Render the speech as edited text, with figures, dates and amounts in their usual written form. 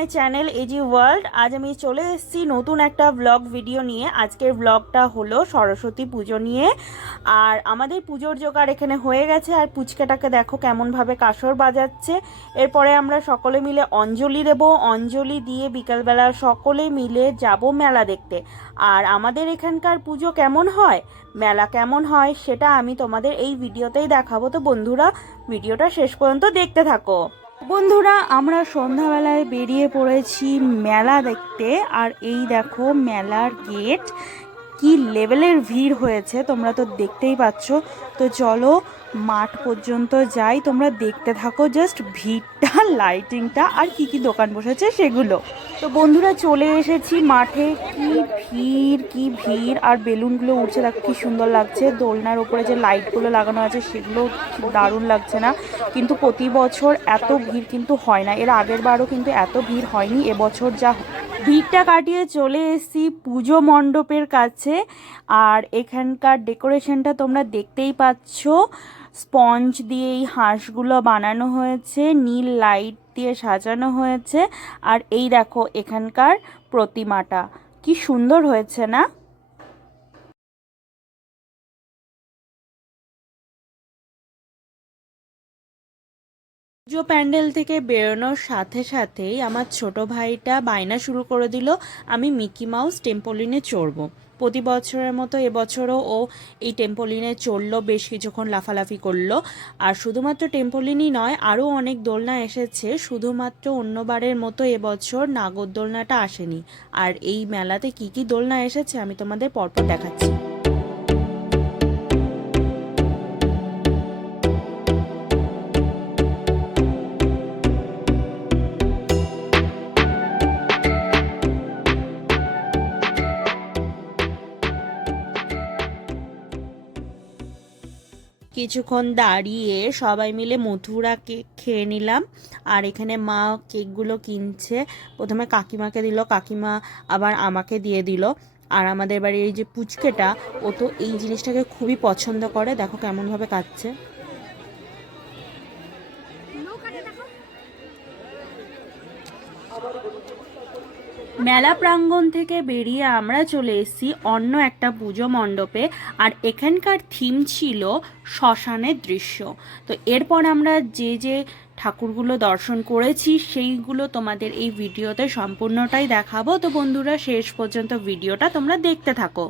My channel AG world. আজ আমি চলে এসেছি নতুন একটা ব্লগ ভিডিও নিয়ে। আজকের ব্লগটা হলো সরস্বতী পুজো নিয়ে। আর আমাদের পুজোর জোগাড় এখানে হয়ে গেছে। আর পুচকাটাকে দেখো কেমনভাবে কাসর বাজাচ্ছে। এরপরে আমরা সকলে মিলে অঞ্জলি দেব। অঞ্জলি দিয়ে বিকালবেলা সকলে মিলে যাব মেলা দেখতে। আর আমাদের এখানকার পুজো কেমন হয়, মেলা কেমন হয়, সেটা আমি তোমাদের এই ভিডিওতেই দেখাবো। তো বন্ধুরা, ভিডিওটা শেষ পর্যন্ত দেখতে থাকো। বন্ধুরা, আমরা সন্ধ্যাবেলায় বেরিয়ে পড়েছি মেলা দেখতে। আর এই দেখো মেলার গেট, কি লেভেলের ভিড় হয়েছে তোমরা তো দেখতেই পাচ্ছ। তো চলো মাঠ পর্যন্ত যাই, তোমরা দেখতে থাকো জাস্ট ভিড়টা, লাইটিংটা আর কি কি দোকান বসেছে সেগুলো। তো বন্ধুরা, চলে এসেছি মাঠে। কি ভিড় আর বেলুনগুলো উঠছে, দেখো কি সুন্দর লাগছে। দোলনার উপরে যে লাইটগুলো লাগানো আছে সেগুলো দারুণ লাগছে না? কিন্তু প্রতি বছর এত ভিড় কিন্তু হয় না। এর আগের বারও কিন্তু এত ভিড় হয়নি, এবছর যা ভিড়টা কাটিয়ে চলে এসেছি পুজো মণ্ডপের কাছে। আর এখানকার ডেকোরেশনটা তোমরা দেখতেই পাচ্ছ। স্পঞ্জ দিয়ে এই হাঁসগুলো বানানো হয়েছে, নীল লাইট দিয়ে সাজানো হয়েছে। আর এই দেখো এখানকার প্রতিমাটা কি সুন্দর হয়েছে না? পুজো প্যান্ডেল থেকে বেরোনোর সাথে সাথেই আমার ছোট ভাইটা বায়না শুরু করে দিল, আমি মিকি মাউস টেম্পোলিনে চড়বো। প্রতি বছরের মতো এবছরও ও এই টেম্পোলিনে চড়লো, বেশ কিছুক্ষণ লাফালাফি করলো। আর শুধুমাত্র টেম্পোলিনই নয়, আরও অনেক দোলনা এসেছে। শুধুমাত্র অন্যবারের মতো এবছর নাগরদোলনাটা আসেনি। আর এই মেলাতে কি কি দোলনা এসেছে আমি তোমাদের পরপর দেখাচ্ছি। কিছুক্ষণ দাঁড়িয়ে সবাই মিলে মথুরা কেক খেয়ে নিলাম। আর এখানে মা কেকগুলো কিনছে। প্রথমে কাকিমাকে দিল, কাকিমা আবার আমাকে দিয়ে দিল। আর আমাদের বাড়ির এই যে পুচকেটা, ও তো এই জিনিসটাকে খুবই পছন্দ করে, দেখো কেমনভাবে কাটছে। মেলা প্রাঙ্গণ থেকে বেরিয়ে আমরা চলে এসেছি অন্য একটা পুজো মণ্ডপে। আর এখানকার থিম ছিল শ্মশানের দৃশ্য। তো এরপর আমরা যে যে ঠাকুরগুলো দর্শন করেছি সেইগুলো তোমাদের এই ভিডিওতে সম্পূর্ণটাই দেখাবো। তো বন্ধুরা, শেষ পর্যন্ত ভিডিওটা তোমরা দেখতে থাকো।